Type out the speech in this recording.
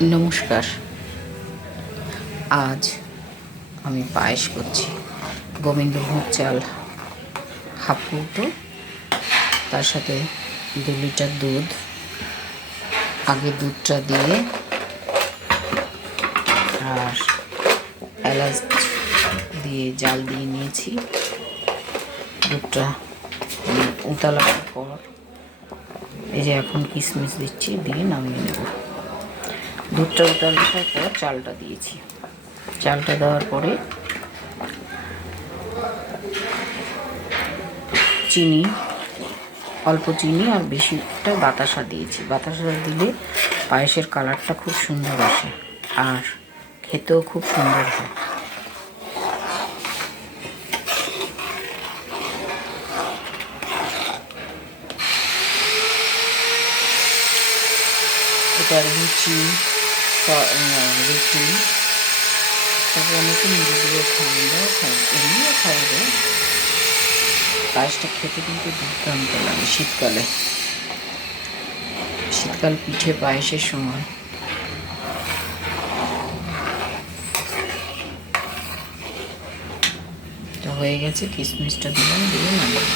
নমস্কার। আজ আমি পায়েস করছি। গোবিন্দভোগ চাল হাফ কৌটো, তার সাথে 2 লিটার দুধ। আগে দুধটা দিয়ে আর এলাচ দিয়ে জাল দিয়ে নিয়েছি। দুধটা উতলার পর এই যে এখন কিশমিশ দিচ্ছি, দিয়ে নামিয়ে নেব। দুধটা উতলার পর চালটা দিয়েছি। চালটা দেওয়ার পরে চিনি, অল্প চিনি আর বেশিটা বাতাসা দিয়েছি। বাতাসা দিলে পায়েসের কালারটা খুব সুন্দর আসে আর খেতেও খুব সুন্দর হয়। এটা রুটি তারপরে অনেকে মুড়ি দিয়ে খাওয়া খায়, এমনিও খাওয়া যায়। পায়েসটা খেতে কিন্তু দুর্দান্ত লাগে শীতকালে। শীতকাল পিঠে পায়েসের সময় তো হয়ে গেছে। কিশমিশটা দিলাম, দিয়ে নামিয়ে